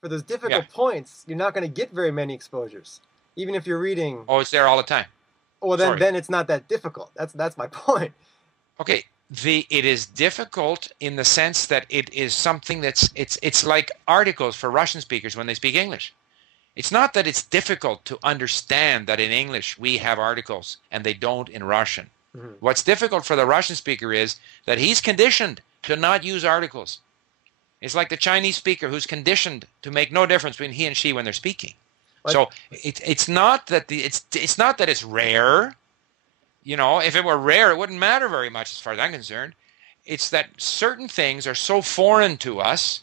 For those Yeah. difficult points, you're not going to get very many exposures, even if you're reading. Oh, it's there all the time. Well, then Sorry. then it's not that difficult. That's my point. Okay. It is difficult in the sense that it is something it's like articles for Russian speakers when they speak English. It's not that it's difficult to understand that in English we have articles and they don't in Russian. Mhm. What's difficult for the Russian speaker is that he's conditioned to not use articles. It's like the Chinese speaker who's conditioned to make no difference between he and she when they're speaking. But So it's not that it's not that it's rare. You know, if it were rare, it wouldn't matter very much as far as I'm concerned. It's that certain things are so foreign to us,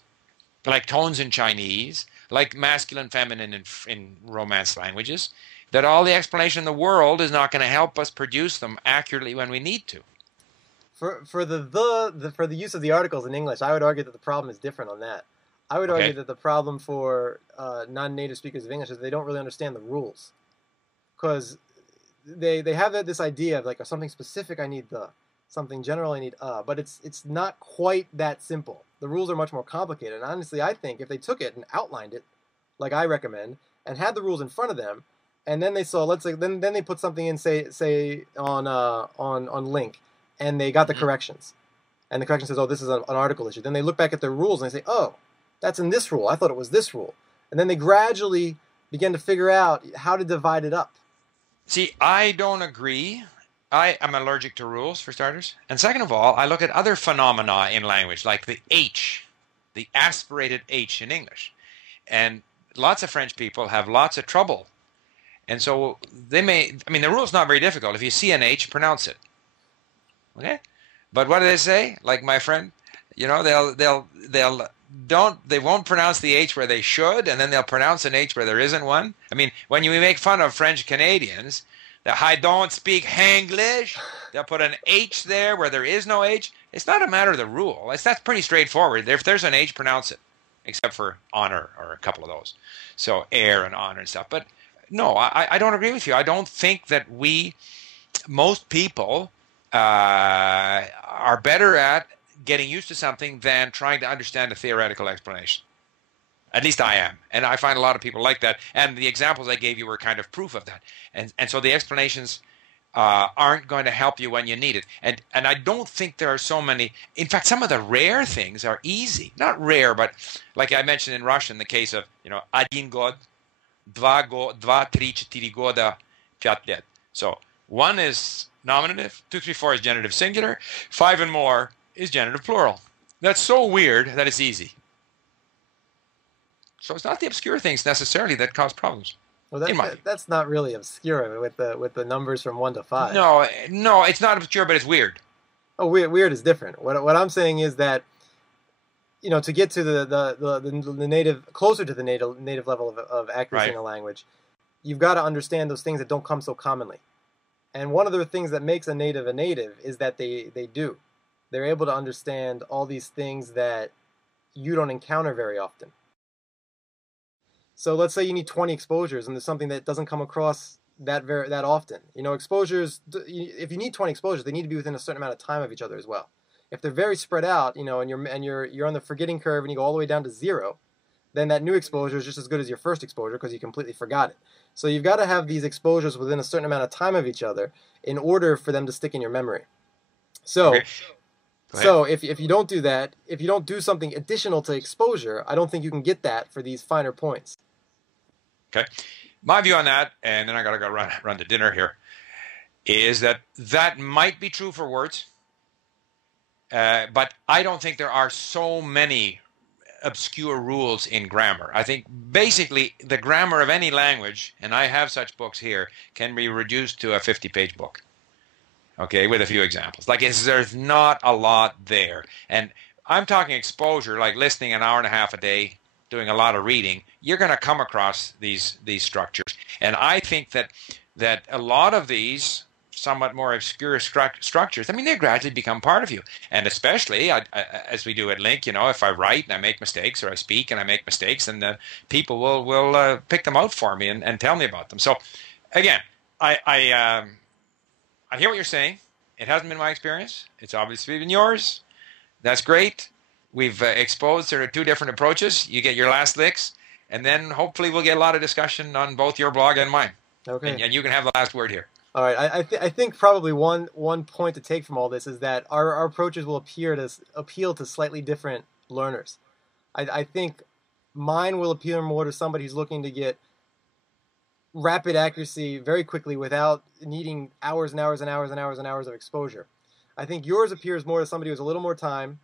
like tones in Chinese, like masculine, feminine in Romance languages, that all the explanation in the world is not going to help us produce them accurately when we need to. for for the use of the articles in English, I would argue that the problem is different on that. I would argue Okay? that the problem for non-native speakers of English is they don't really understand the rules, because they have this idea of like something specific I need something general I need but it's not quite that simple. The rules are much more complicated. And honestly, I think if they took it and outlined it, like I recommend, and had the rules in front of them, and then they saw, let's say, then they put something in, say on link, and they got the Mm-hmm. corrections, and the correction says, oh, this is an article issue. Then they look back at their rules and they say, oh, that's in this rule. I thought it was this rule, and then they gradually begin to figure out how to divide it up. See, I don't agree. I am allergic to rules, for starters. And second of all, I look at other phenomena in language, like the H, the aspirated H in English. And lots of French people have lots of trouble. And so they may, I mean, the rule's not very difficult. If you see an H, pronounce it. Okay? But what do they say? Like my friend, you know, they won't pronounce the H where they should, and then they'll pronounce an H where there isn't one. I mean, when you make fun of French Canadians, that I don't speak Hanglish, they'll put an H there where there is no H. It's not a matter of the rule. That's pretty straightforward. If there's an H, pronounce it, except for honor or a couple of those. So air and honor and stuff. But no, I don't agree with you. I don't think that most people, are better at getting used to something than trying to understand a theoretical explanation. At least I am. And I find a lot of people like that. And the examples I gave you were kind of proof of that. And so the explanations aren't going to help you when you need it. And I don't think there are so many. In fact, some of the rare things are easy. Not rare, but like I mentioned in Russian, the case of, один год, два, три, четыре года, пять лет. So one is nominative, 2, 3, 4 is genitive singular, 5 and more is genitive plural. That's so weird that it's easy. So it's not the obscure things necessarily that cause problems. Well, In my view. that's not really obscure with the numbers from 1 to 5. No, it's not obscure, but it's weird. Oh, weird is different. What I'm saying is that, to get to the native, closer to the native level of accuracy Right. in a language, you've got to understand those things that don't come so commonly. And one of the things that makes a native is that they do. They're able to understand all these things that you don't encounter very often. So let's say you need 20 exposures, and there's something that doesn't come across that often. Exposures. If you need 20 exposures, they need to be within a certain amount of time of each other as well. If they're very spread out, and you're on the forgetting curve, and you go all the way down to 0, then that new exposure is just as good as your first exposure because you completely forgot it. So you've got to have these exposures within a certain amount of time of each other in order for them to stick in your memory. So, Okay. Go ahead. so if you don't do that, if you don't do something additional to exposure, I don't think you can get that for these finer points. Okay. My view on that, and then I got to go run to dinner here, is that might be true for words, but I don't think there are so many obscure rules in grammar. I think basically the grammar of any language, and I have such books here, can be reduced to a 50-page book. Okay, with a few examples. Like there's not a lot there. And I'm talking exposure, like listening an hour and a half a day, doing a lot of reading. You're going to come across these structures. And I think that a lot of these somewhat more obscure structures, I mean, they gradually become part of you. And especially, as we do at Link, if I write and I make mistakes, or I speak and I make mistakes, and people will pick them out for me and tell me about them. So, again, I hear what you're saying. It hasn't been my experience. It's obviously been yours. That's great. We've exposed sort of two different approaches. You get your last licks. and then hopefully we'll get a lot of discussion on both your blog and mine. Okay. And you can have the last word here. All right. I think probably one point to take from all this is that our approaches will appeal to slightly different learners. I think mine will appeal more to somebody who's looking to get rapid accuracy very quickly without needing hours and hours and hours and hours and hours of exposure. I think yours appears more to somebody who's a little more time,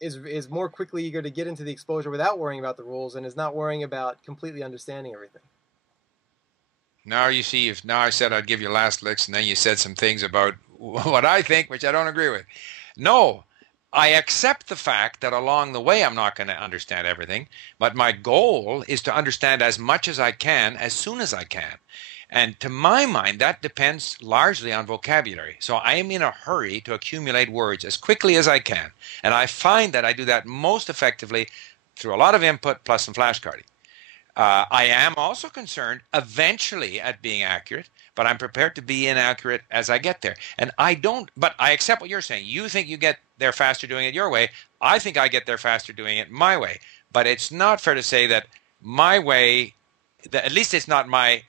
is more quickly eager to get into the exposure without worrying about the rules, and is not worrying about completely understanding everything. Now you see, if now I said I'd give you last licks, and then you said some things about what I think, which I don't agree with. No, I accept the fact that along the way I'm not going to understand everything, but my goal is to understand as much as I can as soon as I can. And to my mind, that depends largely on vocabulary. So I am in a hurry to accumulate words as quickly as I can. And I find that I do that most effectively through a lot of input plus some flashcarding. I am also concerned eventually at being accurate, but I'm prepared to be inaccurate as I get there. And but I accept what you're saying. You think you get there faster doing it your way. I think I get there faster doing it my way. But it's not fair to say that my way, at least it's not my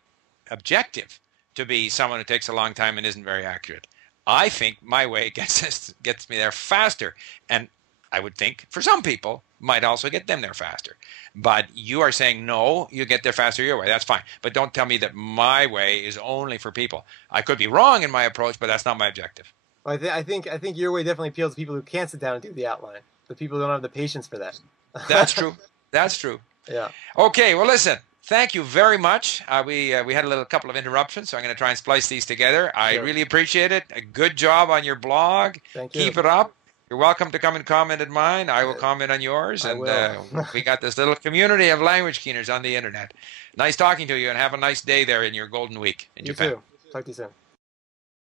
objective to be someone who takes a long time and isn't very accurate. I think my way gets me there faster. And I would think for some people might also get them there faster. But you are saying, no, you get there faster your way. That's fine. But don't tell me that my way is only for people. I could be wrong in my approach, but that's not my objective. Well, I think your way definitely appeals to people who can't sit down and do the outline. The people who don't have the patience for that. That's true. That's true. Yeah. Okay. Well, listen. Thank you very much. We had a couple of interruptions, so I'm going to try and splice these together. I really appreciate it. A good job on your blog. Thank you. Keep it up. You're welcome to come and comment at mine. I will comment on yours. I And will. we got this little community of language keeners on the internet. Nice talking to you, and have a nice day there in your golden week in You Japan. too. Talk to you soon.